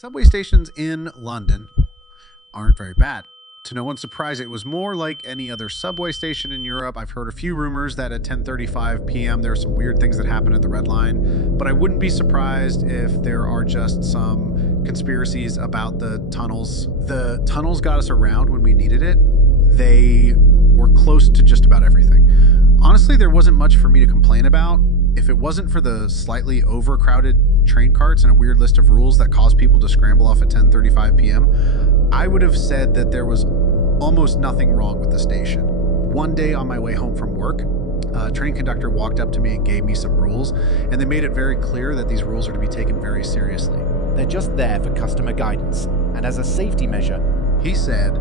Subway stations in London aren't very bad. To no one's surprise, it was more like any other subway station in Europe. I've heard a few rumors that at 10:35 p.m. there are some weird things that happen at the Red Line, but I wouldn't be surprised if there are just some conspiracies about the tunnels. The tunnels got us around when we needed it. They were close to just about everything. Honestly, there wasn't much for me to complain about. If it wasn't for the slightly overcrowded train carts and a weird list of rules that caused people to scramble off at 10:35 p.m., I would have said that there was almost nothing wrong with the station. One day on my way home from work, a train conductor walked up to me and gave me some rules, and they made it very clear that these rules are to be taken very seriously. They're just there for customer guidance, and as a safety measure, He said,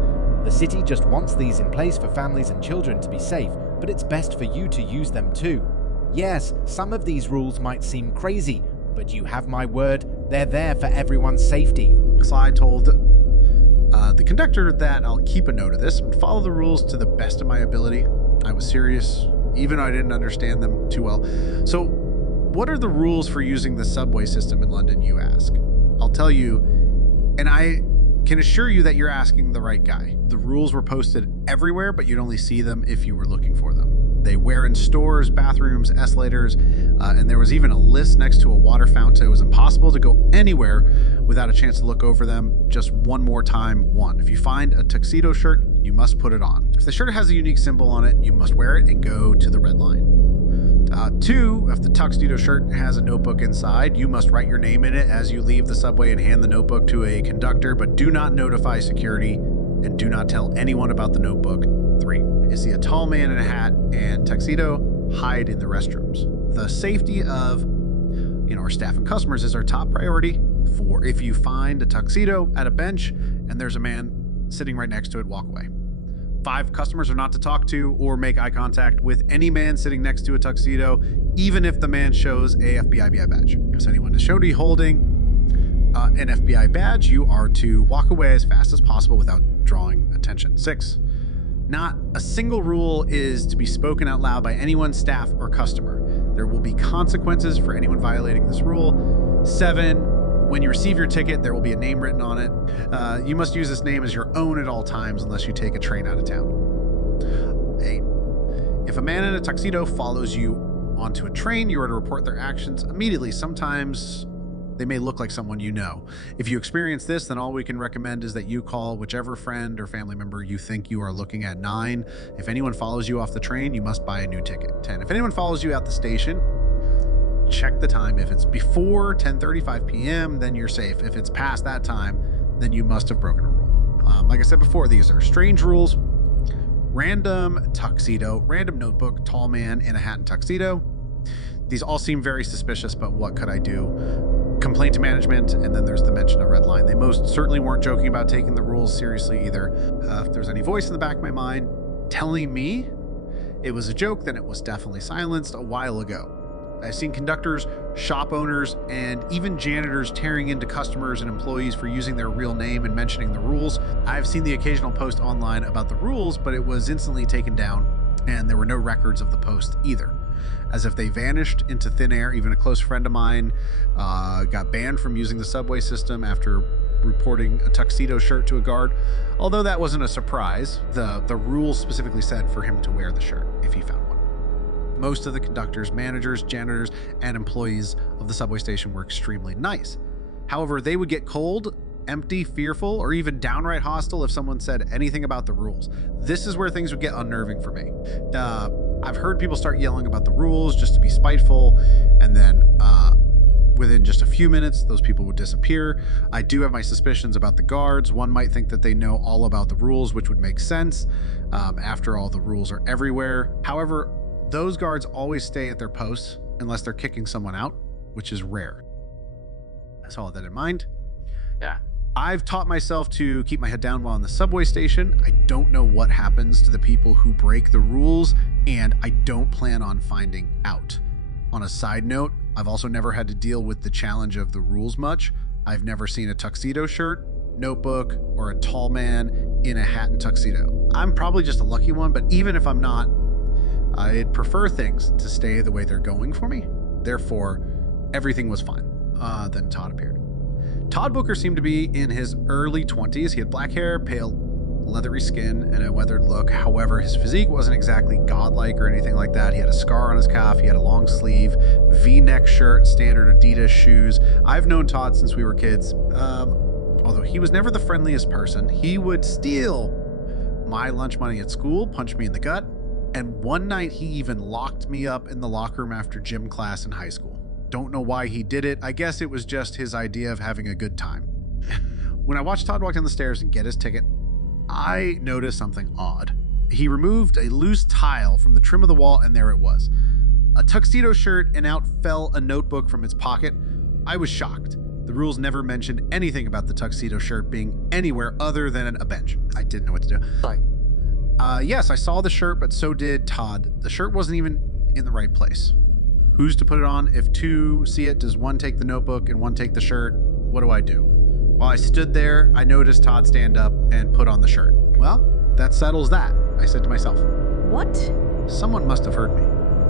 the city just wants these in place for families and children to be safe, but it's best for you to use them too. Yes, some of these rules might seem crazy, but you have my word, they're there for everyone's safety. so I told the conductor that I'll keep a note of this and follow the rules to the best of my ability. I was serious, even though I didn't understand them too well. So, what are the rules for using the subway system in London, you ask? I'll tell you, and I can assure you that you're asking the right guy. The rules were posted everywhere, but you'd only see them if you were looking for them. They were in stores, bathrooms, escalators, and there was even a list next to a water fountain. It was impossible to go anywhere without a chance to look over them. Just one more time. 1. If you find a tuxedo shirt, you must put it on. If the shirt has a unique symbol on it, you must wear it and go to the Red Line. 2, if the tuxedo shirt has a notebook inside, you must write your name in it as you leave the subway and hand the notebook to a conductor, but do not notify security and do not tell anyone about the notebook. 3, is see a tall man in a hat and tuxedo, hide in the restrooms. The safety of our staff and customers is our top priority. 4, if you find a tuxedo at a bench and there's a man sitting right next to it, walk away. 5, customers are not to talk to or make eye contact with any man sitting next to a tuxedo, even if the man shows a FBI badge. If anyone is shown to be holding an FBI badge, you are to walk away as fast as possible without drawing attention. 6, not a single rule is to be spoken out loud by anyone, staff, or customer. There will be consequences for anyone violating this rule. 7, when you receive your ticket, there will be a name written on it. You must use this name as your own at all times unless you take a train out of town. 8, if a man in a tuxedo follows you onto a train, you are to report their actions immediately. Sometimes they may look like someone you know. If you experience this, then all we can recommend is that you call whichever friend or family member you think you are looking at. 9, if anyone follows you off the train, you must buy a new ticket. 10, if anyone follows you at the station, check the time. If it's before 10:35 p.m., then you're safe. If it's past that time, then you must have broken a rule. Like I said before, these are strange rules. Random tuxedo, random notebook, tall man in a hat and tuxedo. These all seem very suspicious, but what could I do? Complaint to management, and then there's the mention of Red Line. They most certainly weren't joking about taking the rules seriously either. If there's any voice in the back of my mind telling me it was a joke, then it was definitely silenced a while ago. I've seen conductors, shop owners, and even janitors tearing into customers and employees for using their real name and mentioning the rules. I've seen the occasional post online about the rules, but it was instantly taken down, and there were no records of the post either, as if they vanished into thin air. Even a close friend of mine got banned from using the subway system after reporting a tuxedo shirt to a guard. Although that wasn't a surprise, the rules specifically said for him to wear the shirt if he found one. Most of the conductors, managers, janitors, and employees of the subway station were extremely nice. However, they would get cold, empty, fearful, or even downright hostile if someone said anything about the rules. This is where things would get unnerving for me. I've heard people start yelling about the rules just to be spiteful, and then within just a few minutes, those people would disappear. I do have my suspicions about the guards. One might think that they know all about the rules, which would make sense. After all, the rules are everywhere. However, those guards always stay at their posts unless they're kicking someone out, which is rare. So all that in mind. Yeah. I've taught myself to keep my head down while in the subway station. I don't know what happens to the people who break the rules, and I don't plan on finding out. On a side note, I've also never had to deal with the challenge of the rules much. I've never seen a tuxedo shirt, notebook, or a tall man in a hat and tuxedo. I'm probably just a lucky one, but even if I'm not, I'd prefer things to stay the way they're going for me. Therefore, everything was fine. Then Todd appeared. Todd Booker seemed to be in his early 20s. He had black hair, pale, leathery skin, and a weathered look. However, his physique wasn't exactly godlike or anything like that. He had a scar on his calf. He had a long sleeve, V-neck shirt, standard Adidas shoes. I've known Todd since we were kids. Although he was never the friendliest person, he would steal my lunch money at school, punch me in the gut, and one night he even locked me up in the locker room after gym class in high school. Don't know why he did it. I guess it was just his idea of having a good time. When I watched Todd walk down the stairs and get his ticket, I noticed something odd. He removed a loose tile from the trim of the wall, and there it was. A tuxedo shirt, and out fell a notebook from its pocket. I was shocked. The rules never mentioned anything about the tuxedo shirt being anywhere other than a bench. I didn't know what to do. Sorry. Yes, I saw the shirt, but so did Todd. The shirt wasn't even in the right place. Who's to put it on? If two see it, does one take the notebook and one take the shirt? What do I do? While I stood there, I noticed Todd stand up and put on the shirt. Well, that settles that, I said to myself. What? Someone must have heard me.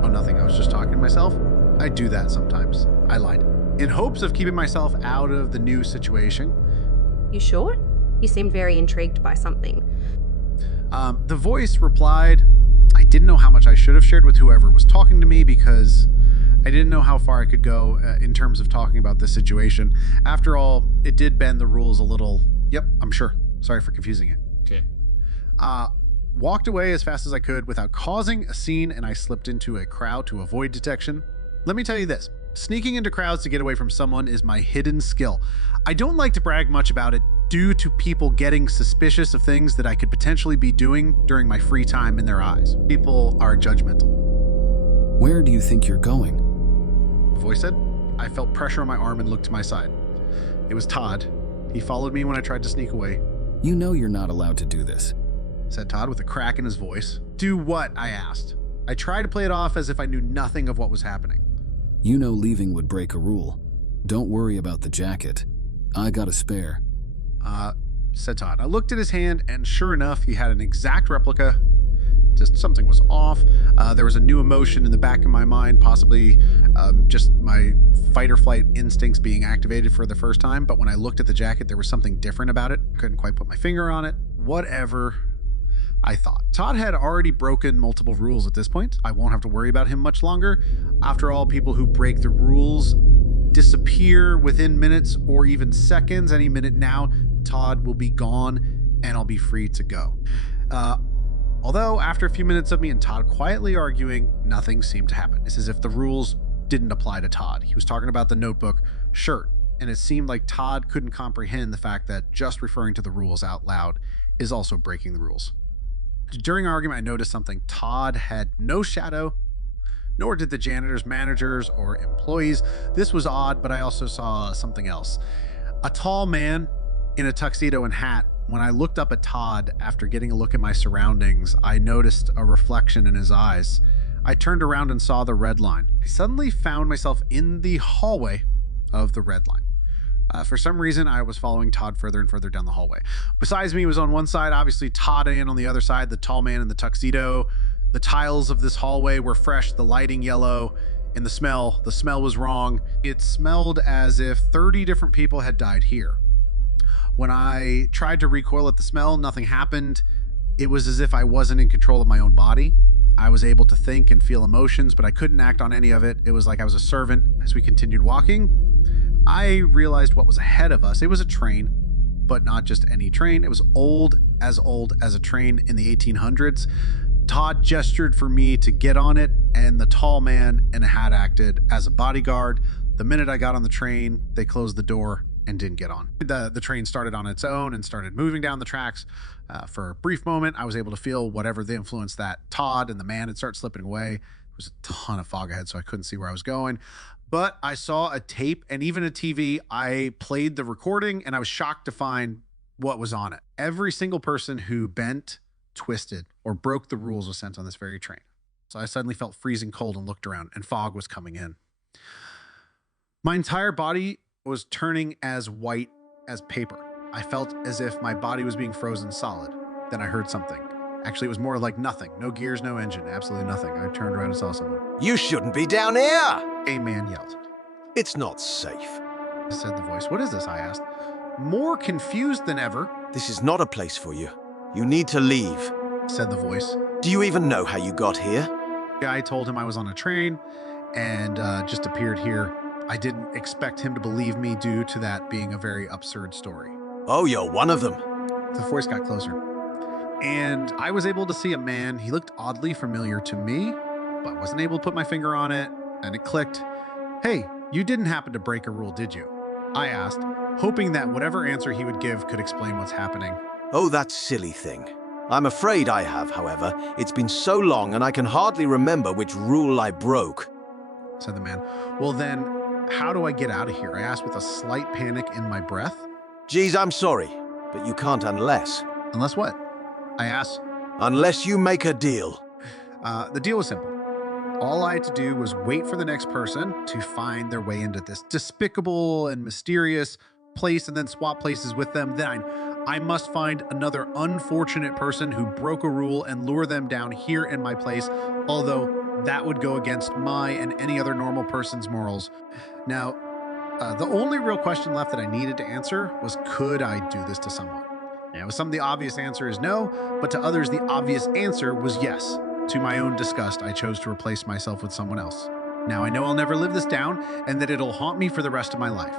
Oh, nothing. I was just talking to myself. I do that sometimes. I lied. In hopes of keeping myself out of the new situation. You sure? You seemed very intrigued by something. The voice replied, I didn't know how much I should have shared with whoever was talking to me because I didn't know how far I could go in terms of talking about this situation. After all, it did bend the rules a little. Yep, I'm sure. Sorry for confusing it. Okay. Walked away as fast as I could without causing a scene, and I slipped into a crowd to avoid detection. Let me tell you this. Sneaking into crowds to get away from someone is my hidden skill. I don't like to brag much about it due to people getting suspicious of things that I could potentially be doing during my free time in their eyes. People are judgmental. Where do you think you're going? The voice said. I felt pressure on my arm and looked to my side. It was Todd. He followed me when I tried to sneak away. You know you're not allowed to do this, said Todd with a crack in his voice. Do what? I asked. I tried to play it off as if I knew nothing of what was happening. You know leaving would break a rule. Don't worry about the jacket. I got a spare. Said Todd. I looked at his hand, and sure enough, he had an exact replica. Just something was off. There was a new emotion in the back of my mind, possibly just my fight or flight instincts being activated for the first time. But when I looked at the jacket, there was something different about it. Couldn't quite put my finger on it. Whatever, I thought. Todd had already broken multiple rules at this point. I won't have to worry about him much longer. After all, people who break the rules disappear within minutes or even seconds. Any minute now, Todd will be gone and I'll be free to go. Although after a few minutes of me and Todd quietly arguing, nothing seemed to happen. It's as if the rules didn't apply to Todd. He was talking about the notebook shirt, and it seemed like Todd couldn't comprehend the fact that just referring to the rules out loud is also breaking the rules. During our argument, I noticed something. Todd had no shadow, nor did the janitors, managers, or employees. This was odd, but I also saw something else. A tall man in a tuxedo and hat. When I looked up at Todd after getting a look at my surroundings, I noticed a reflection in his eyes. I turned around and saw the red line. I suddenly found myself in the hallway of the red line. For some reason, I was following Todd further and further down the hallway. Besides me was on one side, obviously Todd, and on the other side, the tall man in the tuxedo. The tiles of this hallway were fresh, the lighting yellow, and the smell was wrong. It smelled as if 30 different people had died here. When I tried to recoil at the smell, nothing happened. It was as if I wasn't in control of my own body. I was able to think and feel emotions, but I couldn't act on any of it. It was like I was a servant. As we continued walking, I realized what was ahead of us. It was a train, but not just any train. It was old as a train in the 1800s. Todd gestured for me to get on it, and the tall man in a hat acted as a bodyguard. The minute I got on the train, they closed the door and didn't get on. The train started on its own and started moving down the tracks. For a brief moment, I was able to feel whatever the influence that Todd and the man had started slipping away. There was a ton of fog ahead, so I couldn't see where I was going. But I saw a tape and even a TV. I played the recording, and I was shocked to find what was on it. Every single person who bent, twisted, or broke the rules was sent on this very train. So I suddenly felt freezing cold and looked around, and fog was coming in. My entire body was turning as white as paper. I felt as if my body was being frozen solid. Then I heard something. Actually, it was more like nothing. No gears, no engine, absolutely nothing. I turned around and saw someone. You shouldn't be down here! A man yelled. It's not safe. said the voice. What is this? I asked. More confused than ever, This is not a place for you. You need to leave. said the voice. Do you even know how you got here? I told him I was on a train and just appeared here. I didn't expect him to believe me due to that being a very absurd story. Oh, you're one of them. The voice got closer. And I was able to see a man. He looked oddly familiar to me, but wasn't able to put my finger on it. And it clicked. Hey, you didn't happen to break a rule, did you? I asked, hoping that whatever answer he would give could explain what's happening. Oh, that silly thing. I'm afraid I have, however. It's been so long and I can hardly remember which rule I broke, said the man. Well then, how do I get out of here? I asked with a slight panic in my breath. Geez, I'm sorry, but you can't unless. Unless what? I asked. Unless you make a deal. The deal was simple. All I had to do was wait for the next person to find their way into this despicable and mysterious place and then swap places with them. Then I must find another unfortunate person who broke a rule and lure them down here in my place, although that would go against my and any other normal person's morals. Now, the only real question left that I needed to answer was, could I do this to someone? Now, with some, the obvious answer is no, but to others, the obvious answer was yes. To my own disgust, I chose to replace myself with someone else. Now I know I'll never live this down and that it'll haunt me for the rest of my life.